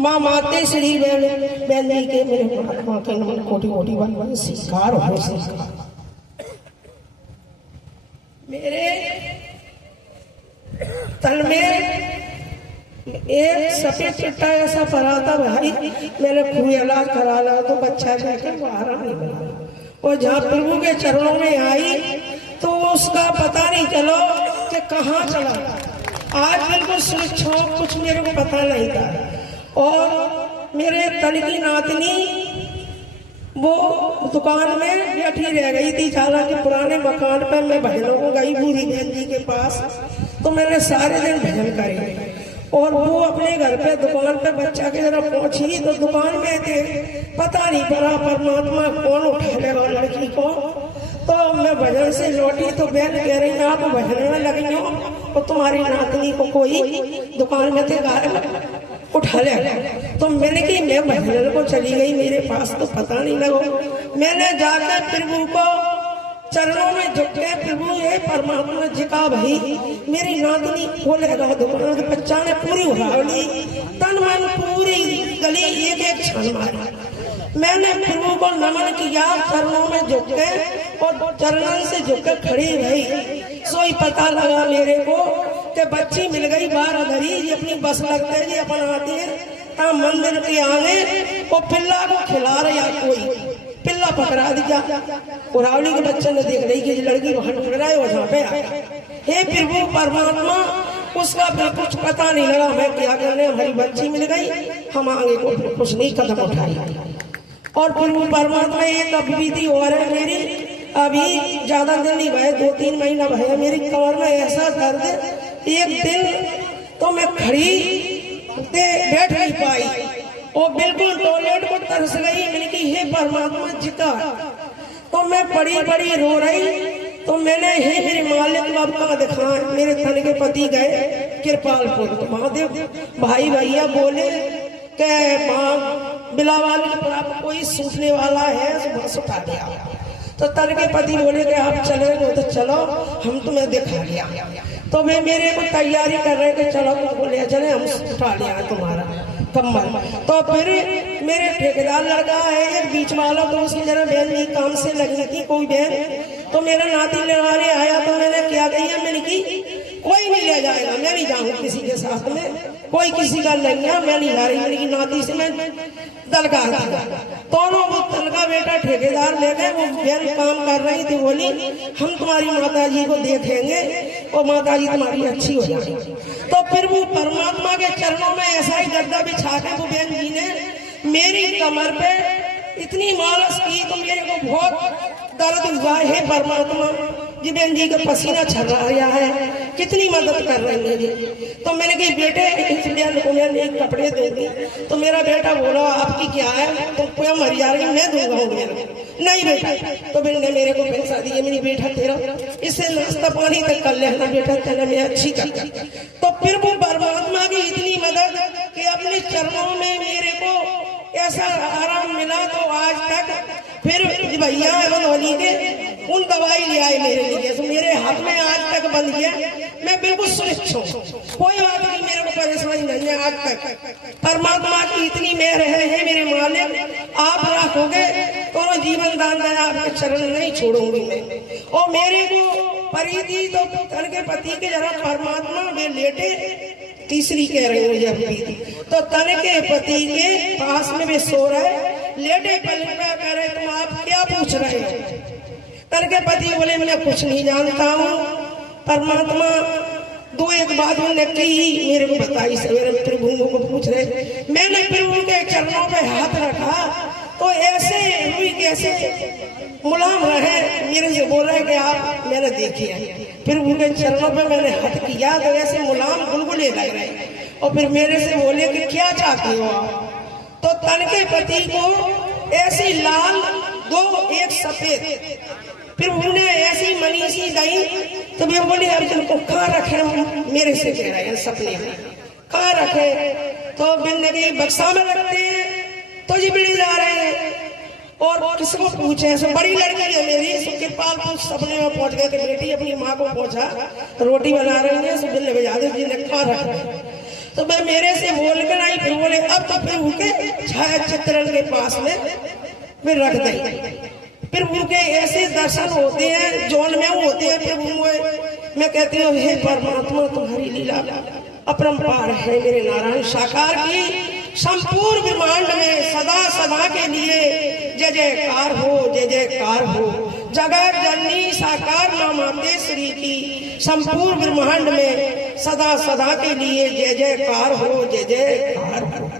माँ माते श्री बहन जी के मेरे महात्मा के नमन कोटि कोटि बन स्वीकार हो स्वीकार। मेरे तन में एक सफेद चिट्टा ऐसा पड़ा था भाई, मैंने पूरी इलाज करा ला तो बच्चा जाकर बाहर नहीं बना। और जहाँ प्रभु के चरणों में आई तो उसका पता नहीं चलो कि कहाँ चला। आज बिल्कुल सुरक्षा कुछ मेरे को पता नहीं था। और मेरे तन की नातनी वो दुकान में बैठी रह गई थी। हालांकि पुराने मकान पर मैं भजनों को गई बूढ़ी बहन जी के पास, तो मैंने सारे दिन भजन करे। और वो अपने घर पे दुकान पे बच्चा के जरा पहुंची तो दुकान में थे, पता नहीं पड़ा परमात्मा कौन उठा लेगा लड़की को। तो मैं भजन से लौटी तो बहन कह रही आप भजन में लगी हो तो तुम्हारी नातनी को कोई दुकान में थे गायब उठा ले। तो मैंने कि मैं भजन को चली गई, मेरे पास तो पता नहीं लगा। मैंने जाकर प्रभु को चरणों में झुक के प्रभु ये परमात्मा जी का भाई मेरी नातनी खोलेगा दुकान के बच्चा ने पूरी उड़ावली तन मन पूरी गली एक एक क्षण मारा। मैंने प्रभु को नमन किया चरणों में झुक के और चरणों से झुक के खड़ी रही। सोई पता लगा मेरे को कि बच्ची मिल गई बाहर धरी जी अपनी बस लगते जी अपन आती है मंदिर के आगे वो पिल्ला को खिला रहा कोई पिल्ला पकड़ा दिया। उरावली के बच्चे ने देख रही कि लड़की वहां पकड़ रहा है वहां पे हे प्रभु परमात्मा उसका कुछ पता नहीं लगा मैं क्या करने हमारी बच्ची मिल गई, हम आगे को कुछ नहीं कदम उठाई। और प्रभु परमात्मा एक अभी थी और है मेरी अभी ज्यादा दिन नहीं भय 2-3 महीना भया मेरी कमर में ऐसा दर्द। एक दिन तो मैं खड़ी बैठ नहीं पाई और बिल्कुल टॉयलेट को तरस गई। मैंने कि हे परमात्मा जी का। तो मैं बड़ी बड़ी रो रही तो मैंने हे मेरे मालिक बाप का दिखा। मेरे तन के पति गए कृपालपुर तो महादेव भाई भैया बोले कि माँ बिलावाल के प्राप्त कोई सूखने वाला है बस उठा दिया। तो तन के पति बोले कि आप चले गए तो चलो हम तुम्हें दिखा लिया। तो वे मेरे को तैयारी कर रहे थे चलो तुमको ले चले हम उठा लिया तुम्हारा कम्बल। तो फिर मेरे ठेकेदार लड़का है एक बीच वाला तो उसकी जरा बहन जी काम से लगी थी कोई बहन तो मेरा नाती लेने आया तो मैंने क्या कही है मैंने की कोई नहीं ले जाएगा मैं नहीं जाऊंगा किसी के साथ में कोई किसी का नहीं है मैं नहीं जा रही। मेरी नाती से मैं दलका दोनों वो तलका बेटा ठेकेदार ले गए। वो बहन काम कर रही थी बोली हम तुम्हारी माता जी को देखेंगे और माता जी तुम्हारी अच्छी हो जाएगी। तो फिर वो परमात्मा के चरणों में ऐसा ही गद्दा बिछा के वो बहन जी ने मेरी कमर पे इतनी मालश की तो मेरे को बहुत दर्द हुआ है। परमात्मा जी बहन जी का पसीना छर रहा है कितनी मदद कर रही है जी। तो मैंने कही बेटे एक कपड़े दूंगी। तो मेरा बेटा बोला आपकी क्या है तो क्या मर जा रही मैं दूंगा नहीं बेटा। तो बेटे ने मेरे को पैसा दिए मेरी बेटा तेरा इससे नाश्ता पानी तक कर लेना बेटा चला मैं अच्छी कर। तो फिर वो परमात्मा की इतनी मदद कि अपने चरणों में मेरे को ऐसा आराम मिला। तो आज तक फिर भैया होली के उन दवाई ले आए मेरे लिए तो मेरे हाथ में आज तक बंद गया। मैं बिल्कुल सुरक्षित हूँ कोई बात नहीं मेरे को परेशानी नहीं है। आज तक परमात्मा की इतनी मेहर है मेरे मालिक आप रखोगे तो जीवन दान दया आपके चरण नहीं छोड़ूंगी मैं। और मेरे को परिधि तो तन के पति के जरा परमात्मा में लेटे तीसरी कह रही मुझे अपनी तो तन के पति के पास में भी सो रहे लेटे पलटा कह रहे तुम आप क्या पूछ रहे हो। तन के पति बोले मैं कुछ नहीं जानता हूँ। परमात्मा दो एक बात उन्होंने की मेरे को बताई सवेरे प्रभु को पूछ रहे। मैंने प्रभु के चरणों पे हाथ रखा तो ऐसे हुई कैसे मुलायम रहे मेरे से बोल रहे कि आप मैंने देखी है। फिर उनके चरणों पे मैंने हाथ किया तो ऐसे मुलायम बुलबुले लग रहे। और फिर मेरे से बोले कि क्या चाहती हो आप। तो तन के पति को ऐसी लाल दो एक सफेद फिर उन्होंने ऐसी मनीषी गई तो मैं बोली अर्जुन को कहाँ रखे मेरे से कह रहे हैं सपने में कहाँ रखे। तो मैंने बक्सा में रखते हैं तो जी बिड़ी जा रहे हैं। और किसको पूछे ऐसे बड़ी लड़की है मेरी कृपाल तो सपने में पहुंच गए कि बेटी अपनी माँ को पहुंचा रोटी बना रही है सुबिल ने भेजा जी ने कहाँ रखा। तो मैं मेरे से बोल कर आई फिर बोले अब तो प्रभु के छाया चित्रण के पास में फिर रख दें। प्रभु के ऐसे दर्शन होते हैं, जोन में होते हैं प्रभु में। मैं कहती हूँ हे परमात्मा, तुम्हारी लीला अपरंपार है। मेरे नारायण साकार की संपूर्ण ब्रह्मांड में सदा सदा के लिए जय जयकार हो, जय जयकार हो। जगत जननी साकार मां माते श्री की संपूर्ण ब्रह्मांड में सदा सदा के लिए जय जयकार हो, जय जयकार हो।